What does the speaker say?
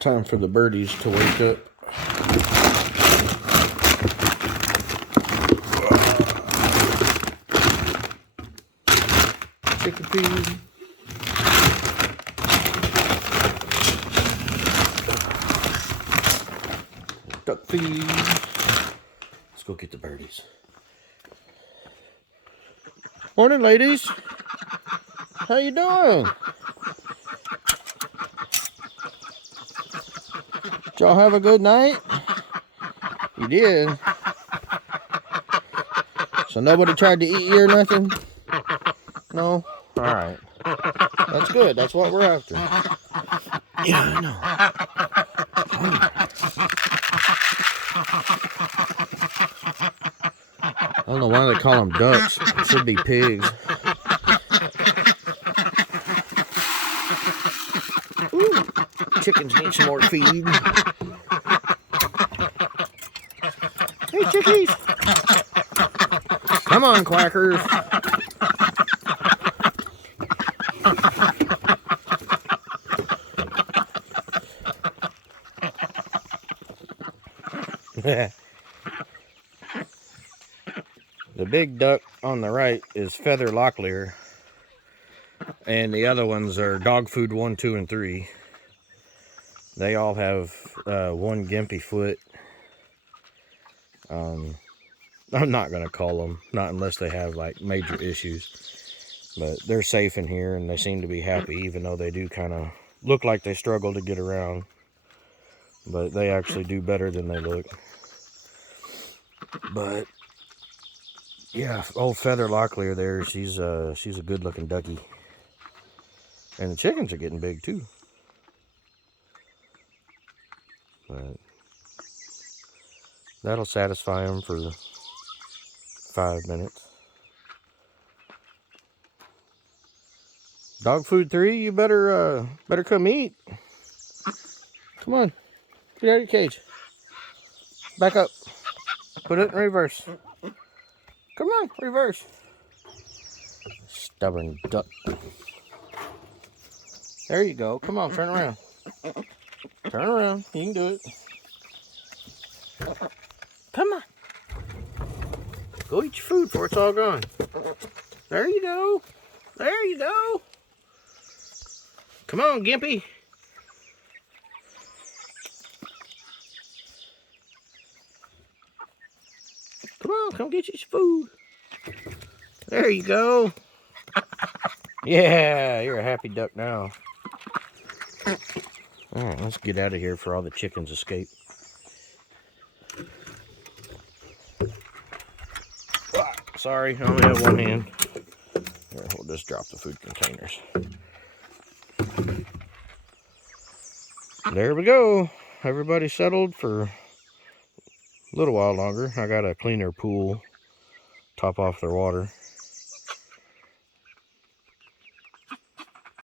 Time for the birdies to wake up. Chicken feed. Duck feed. Let's go get the birdies. Morning, ladies. How you doing? Did y'all have a good night? You did. So nobody tried to eat you or nothing? No? Alright. That's good. That's what we're after. Yeah, I know. I don't know why they call them ducks. It should be pigs. Ooh, chickens need some more feed. Hey, chickies! Come on, quackers! The big duck on the right is feather locklear, and the other ones are dog food 1, 2, and 3. They all have one gimpy foot. I'm not going to call them, not unless they have like major issues. But they're safe in here and they seem to be happy, even though they do kind of look like they struggle to get around. But they actually do better than they look. But yeah, old feather locklear there, she's a good looking ducky. And the chickens are getting big too. But that'll satisfy them for 5 minutes. Dog food 3, you better come eat. Come on, get out of your cage. Back up. Put it in reverse. Come on, reverse. Stubborn duck. There you go. Come on, turn around. Turn around. You can do it. Come on. Go eat your food before it's all gone. There you go. There you go. Come on, Gimpy. Come on, come get you some food. There you go. Yeah, you're a happy duck now. All right, let's get out of here before all the chickens escape. Sorry, I only have one hand. Here, we'll just drop the food containers. There we go. Everybody settled for a little while longer. I gotta clean their pool, top off their water.